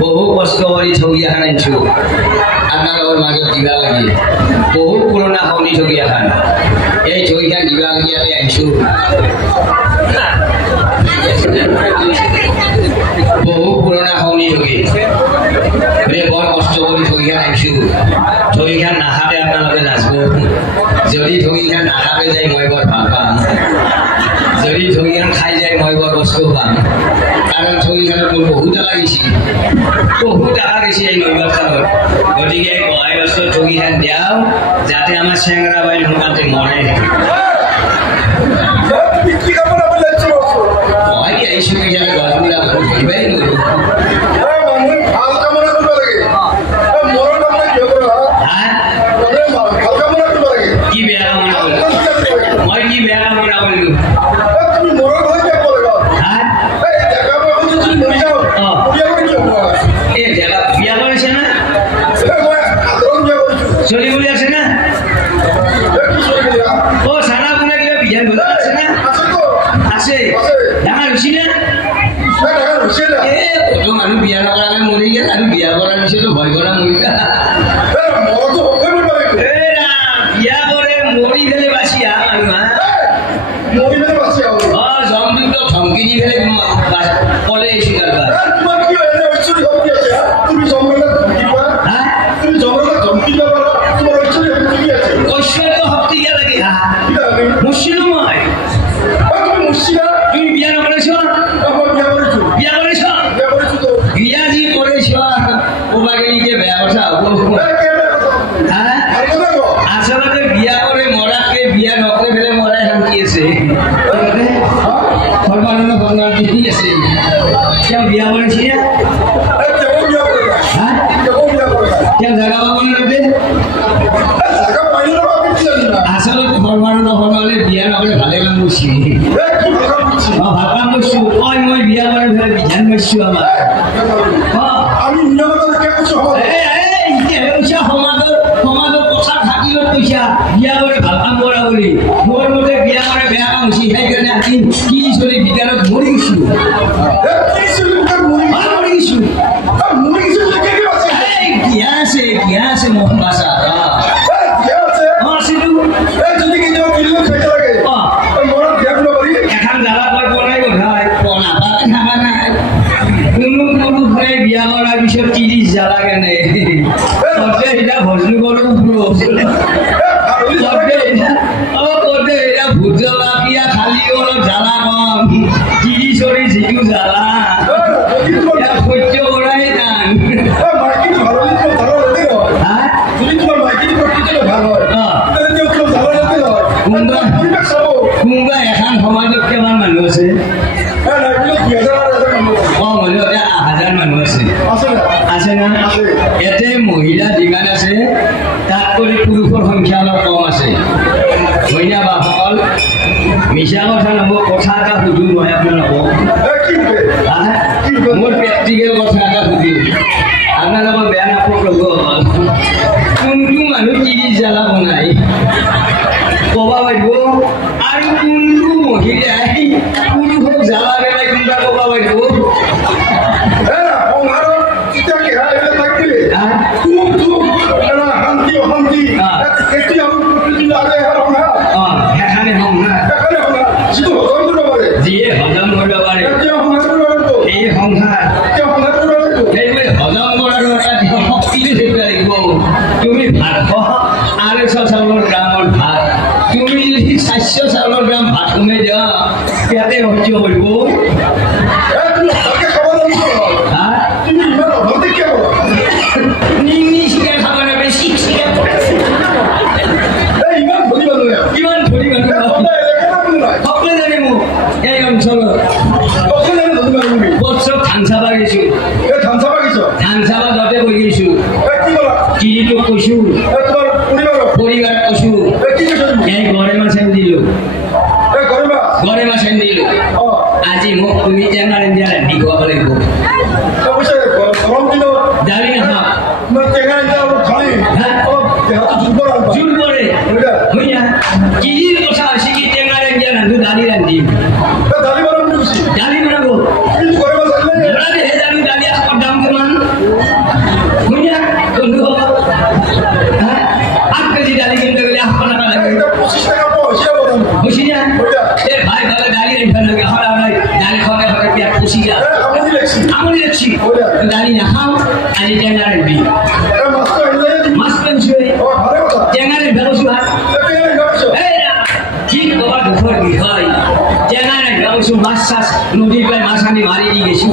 বহু কষ্ট কৰি ছবি এখন আনিছো আপোনালোকৰ মাজত দিবা লাগে বহু পুৰণা শনি ছবি এখন এই ছবিখন দিবা লাগে আনিছো বহু পুৰণা শনি ছবি বৰ কষ্ট কৰি ছবিখন আনিছো ছবিখন নাখাতে আপোনালোকে নাচব যদি ছবিখন নাখাতে যায় মই বৰ ভাল পাম যদি ছবিখন খাই যায় মই বৰ কষ্ট পাম কাৰণ ছবিখনত মোৰ বহুত টকা গৈছে এই নৈবাসত গতিকে কয় বস্তু ছবিখন দিয়াও যাতে আমাৰ চেংৰা বাই সোনকালে মৰে মই আহিছো বিজানে গছবিলাক ধৰিবাই নোৱাৰো কি বেয়া কামনা কৰিলো মই কি বেয়া কামনা কৰিলো চলি বলি আছে না ও সাৰা কোনে কিবা বিজান বলা আছে না আছে ডাঙৰ হৈছি না এ কত মানুহ বিয়া নকৰাকে মৰি গেল আৰু বিয়া কৰা নিছিলো ভয় কৰা মৰিলা বিয়া কৰে মৰি গেলে বাচি জমযুক্ত ধমকি দি ফেলে কলে আহিছো মুসলিম হয় তুমি বিয়া নকরেছ বিয়া যি করেছ ওবাগেলিকে বেয়া কথা হব আচলতে বিয়া করে মরাকে বিয়া নকরে ফেলে মরাই শান্তি আছে সর্বানন্দ ভগবান ঠিক আছে কেউ বিয়া করেছি কেউ জায়গা পাব না আচলতে সর্বানন্দ ভগবানে বিয়া নকরে ভালে কাম করছি ভাল কাম করছো মই বিয়া করে ফেলে বিধান করছো আমার সমাজৰ কথা থাকিও কৈছা বিয়া কৰে ভাল কাম কৰা বুলি মোৰ মতে বিয়া কৰে বেয়া কাম হৈছে সেইকাৰণে আমি কি চলি ভিতৰত মৰি গৈছো বিয়া আছে মোহন বাছা এখন জ্বালা বনাই বোধাই থাকা নাই কোনো পুৰুষে বিয়া কৰাৰ পিছত 30 জ্বালা কেনে এটা ভজু কৰো ভোট জ্বলা বিয়া খালি অলপ জ্বালা কম 30 যিটো জ্বালা সহ্য কৰাই টান কোনোবা এখন সমাজত কিমান মানুহ আছে 1000 মানুহ আছে না এতে মহিলা যিমান আছে তাতকৈ পুৰুষৰ সংখ্যা অলপ কম আছে মহিলা বাসকল মিছা কথা নকওঁ কথা এটা সুধো নহয় আপোনালোকক মোৰ প্ৰেক্টিকেল কথা এটা সুধিম আপোনালোকক বেয়া নাপাওক কোনটো মানুহ 30 জ্বালা বনাই কব পাৰিব আৰু কোনটো মহিলাই পুৰুষক জ্বালা পেলাই কোনোবা কব পাৰিব যিয়ে হজম কৰিব পাৰে এই সংসাৰ হজম কৰাৰ শক্তি থাকিব লাগিব তুমি ভাত খোৱা 250 চাউলৰ গ্ৰামৰ ভাত তুমি যদি 400 চাউলৰ গ্ৰাম ভাত কমাই দিয়া পেটে সহ্য কৰিব ধান চাবা যাতে বহি গৈছো কিৰিটো কৈছো পৰিবাৰ কৈছো এই গড়ে মাছেন দিল গড়ে মাছেন দিল আজি মোক তুমি টেঙাৰে দিয়া ৰান্ধি খুৱাব লাগিব দালি নাখাওঁ জোল পৰে শুনিয়া কি কথা হৈছে কি টেঙাৰে দিয়া ৰান্ধো দালি ৰান্ধিম দালি বনাব দালি আসাৰ দাম কিমান শুনিয়া বন্ধু 8 কেজি দালি কিনতে গেলে 8 টাকা লাগে 25 টাকা বুঝি না এ ভাই ভাই দালি রেখে লাগে হড়া ভাই দালি খাওয়া খাওয়া কি খুশি যা আমনি দেখছি দালি না খাও আনি টেঙ্গারে বি মাছ পেনছে ও ভালো কথা টেঙ্গারে ব্যবসা এই না কি বাবা দুপুর কি হয় টেঙ্গারে ব্যবসা মাছ চাষ নদীর পায় মাছ আনি মারি দিয়ে গেছি